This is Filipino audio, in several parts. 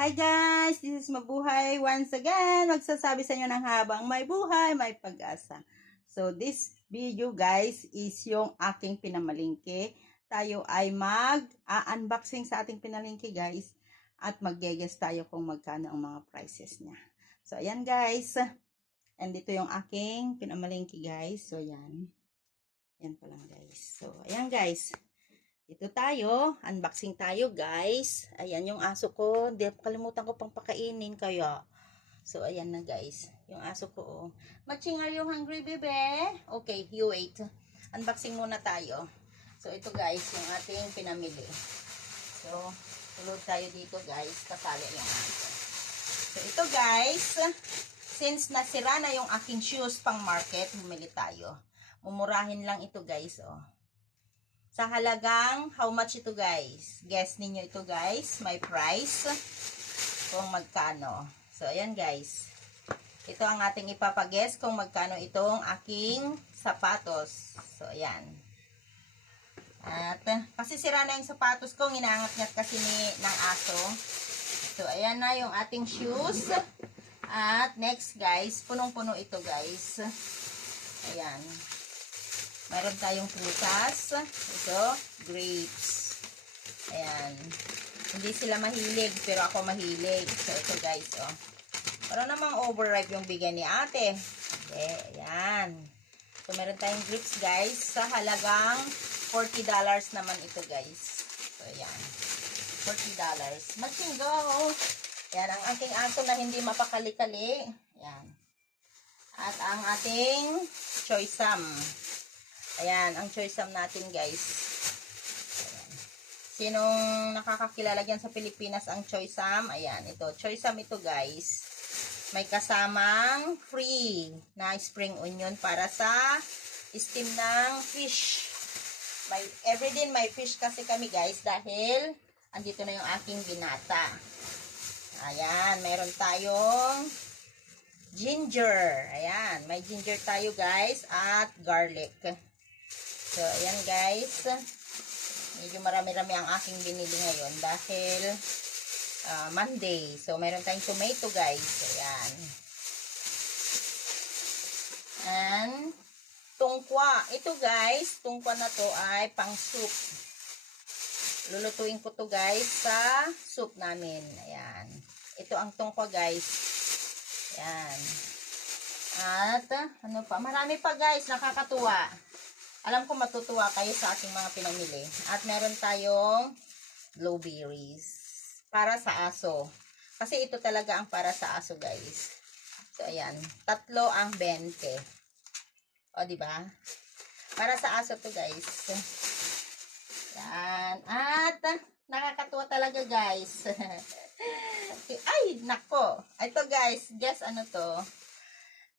Hi guys, this is Mabuhay once again. Magsasabi sa inyo ng habang may buhay, may pag-asa. So this video guys is yung aking pinamalingki. Tayo ay mag-unboxing sa ating pinalingki guys at mag-guess tayo kung magkano ang mga prices niya. So ayan guys. And dito yung aking pinamalingki guys. So yan. Yan pa lang guys. So ayan guys. Ito tayo, unboxing tayo guys. Ayan yung aso ko. Hindi, kalimutan ko pang pakainin kaya. So ayan na guys. Yung aso ko oh. Matching, are you hungry bebe? Okay, you wait. Unboxing muna tayo. So ito guys, yung ating pinamili. So, tulog tayo dito guys. Kasali yung aso. So ito guys, since nasira na yung aking shoes pang market, bumili tayo. Mumurahin lang ito guys oh. Sa halagang, how much ito guys? Guess ninyo ito guys, may price. Kung magkano. So, ayan guys. Ito ang ating ipapag-guess kung magkano itong aking sapatos. So, ayan. At, kasi sira na yung sapatos ko, inaangat-ngat kasi ng aso. So, ayan na yung ating shoes. At, next guys, punong-puno ito guys. Ayan. Meron tayong prutas. Ito, grapes. Ayan. Hindi sila mahilig, pero ako mahilig. So, ito guys, oh. Parang namang overripe yung bigay ni ate. Okay, ayan. So, meron tayong grapes, guys. Sa halagang $40 naman ito, guys. So, ayan. $40. Matching go. Ayan, ang aking aso na hindi mapakali-kali. Ayan. At ang ating choy-sam. Ayan, ang choy-sam natin guys. Ayan. Sinong nakakakilala dyan sa Pilipinas ang choy-sam? Ayan, ito. Choy-sam ito guys. May kasamang free na spring onion para sa steam ng fish. Everyday may fish kasi kami guys dahil andito na yung aking binata. Ayan, meron tayong ginger. Ayan, may ginger tayo guys at garlic. So, ayan guys. Medyo marami-rami ang aking binili ngayon dahil Monday. So, meron tayong tomato guys. Ayan. And, tungkwa. Ito guys, tungkwa na to ay pang soup. Lulutuin ko to guys sa soup namin. Ayan. Ito ang tungkwa guys. Ayan. At, ano pa? Marami pa guys, nakakatuwa. Alam ko matutuwa kayo sa aking mga pinamili. At meron tayong blueberries. Para sa aso. Kasi ito talaga ang para sa aso, guys. So, ayan. 3 ang 20. O, diba? Para sa aso to, guys. Ayan. At, nakakatuwa talaga, guys. Ay, nako. Ito, guys. Guess ano to?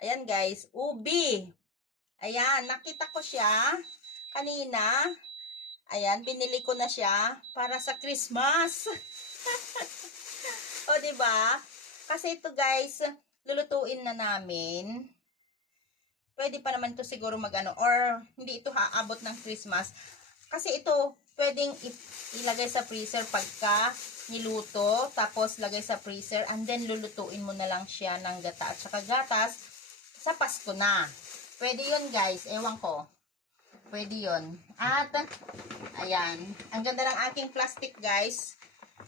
Ayan, guys. Ubi. Ayan, nakita ko siya kanina. Ayan, binili ko na siya para sa Christmas. O, diba? Kasi ito guys, lulutuin na namin. Pwede pa naman ito siguro magano or hindi ito haabot ng Christmas. Kasi ito, pwedeng ilagay sa freezer pagka niluto. Tapos, lagay sa freezer and then lulutuin mo na lang siya ng gata at saka gatas sa Pasko na. Pwede yun guys, ewan ko. Pwede yun. At, ayan. Ang ganda ng aking plastic guys.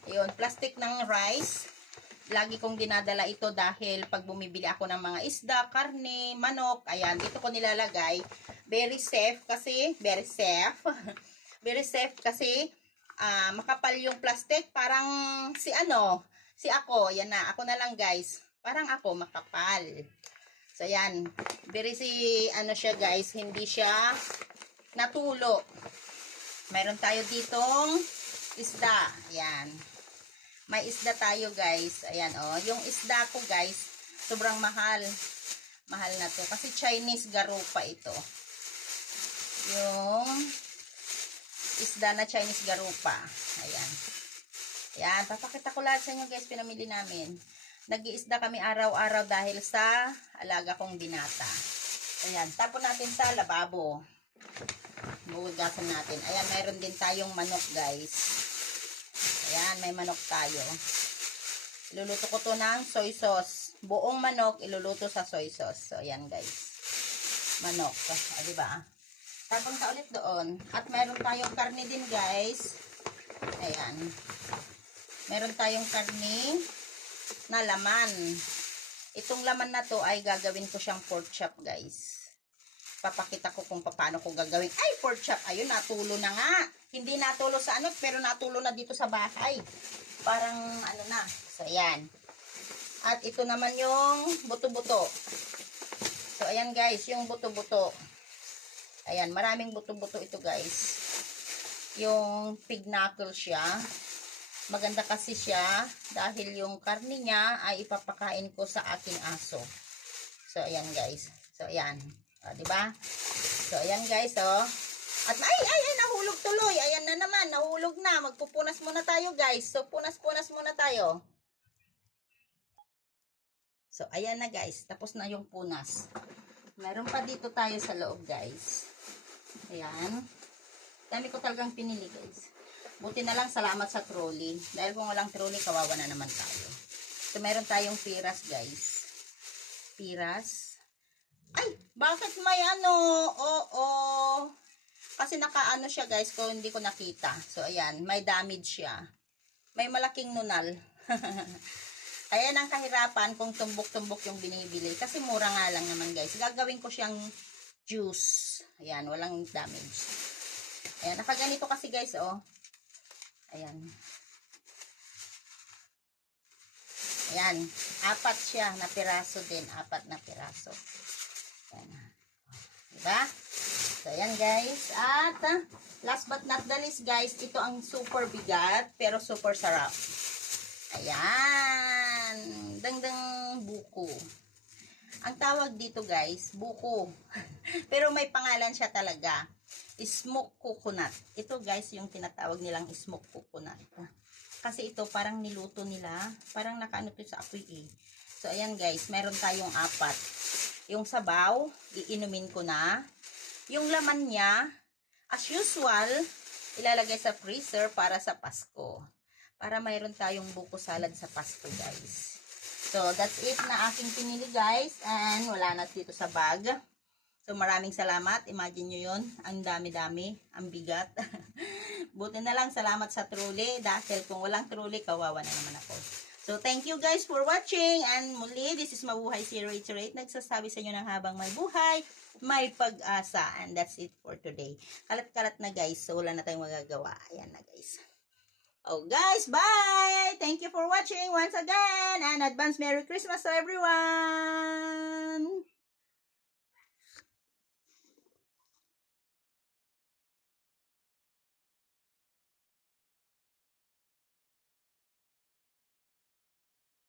Ayun, plastic ng rice. Lagi kong dinadala ito dahil pag bumibili ako ng mga isda, karne, manok, ayan, dito ko nilalagay. Very safe kasi, very safe. Very safe kasi, makapal yung plastic. Parang si ako, yan na, ako na lang guys. Parang ako, makapal. So, ayan. Very siya guys, hindi siya natulo. Mayroon tayo ditong isda. Ayan. May isda tayo guys. Ayan oh. Yung isda ko guys, sobrang mahal. Mahal na to. Kasi Chinese garupa ito. Yung isda na Chinese garupa. Ayan. Ayan. Papakita ko lahat sa inyo guys, pinamili namin. Nag-iisda kami araw-araw dahil sa alaga kong binata. Ayan, tapon natin sa lababo. Buhugasan natin. Ayan, mayroon din tayong manok, guys. Ayan, may manok tayo. Iluluto ko to ng soy sauce. Buong manok, iluluto sa soy sauce. So, ayan guys. Manok. Diba? Tapos ka ulit doon. At meron tayong karne din guys. Ayan. Meron tayong karne na laman. Itong laman na to ay gagawin ko siyang pork chop guys. Papakita ko kung paano ko gagawin. Ay, pork chop. Ayun, natulo na nga. Hindi natulo sa ano, pero natulo na dito sa bahay. Parang ano na. So, ayan. At ito naman yung buto-buto. So, ayan guys, yung buto-buto. Ayan, maraming buto-buto ito guys. Yung pig knuckle siya. Maganda kasi siya dahil yung karne niya ay ipapakain ko sa aking aso. So, ayan guys. So, ayan. Diba? So, ayan guys, oh. At ay, nahulog tuloy. Ayan na naman, nahulog na. Magpupunas muna tayo guys. So, punas-punas muna tayo. So, ayan na guys. Tapos na yung punas. Meron pa dito tayo sa loob guys. Ayan. Dami ko talagang pinili guys. Buti na lang salamat sa trolley. Dahil kung walang trolley, kawawa na naman tayo. So, meron tayong piras, guys. Piras. Ay, bakit may ano? Oo. Kasi nakaano siya, guys, kung hindi ko nakita. So, ayan. May damage siya. May malaking nunal. Ayan ang kahirapan kung tumbok-tumbok yung binibili. Kasi mura nga lang naman, guys. Gagawin ko siyang juice. Ayan, walang damage. Ayan, nakaganito kasi, guys, oh. Ayan. Ayan. 4 siya na piraso din. 4 na piraso. Ayan. Diba? So, ayan guys. At, last but not the least guys, ito ang super bigat, pero super sarap. Ayan. Dangdang buko. Ang tawag dito guys, buko. Pero may pangalan siya talaga. Smoked coconut. Ito guys, yung tinatawag nilang smoked coconut. Kasi ito parang niluto nila. Parang nakaano to sa apoy eh. So, ayan guys, meron tayong 4. Yung sabaw, iinumin ko na. Yung laman niya, as usual, ilalagay sa freezer para sa Pasko. Para mayroon tayong buko salad sa Pasko guys. So, that's it na aking pinili guys. And wala na dito sa bag. So, maraming salamat. Imagine nyo yun. Ang dami-dami. Ang bigat. Buti na lang. Salamat sa trolley. Dahil kung walang trolley, kawawa na naman ako. So, thank you guys for watching. And muli, this is Mabuhay 088. Nagsasabi sa inyo ng habang may buhay, may pag-asa. And that's it for today. Kalat-kalat na guys. So, wala na tayong magagawa. Ayan na guys. Oh guys, bye! Thank you for watching once again. And advance Merry Christmas to everyone!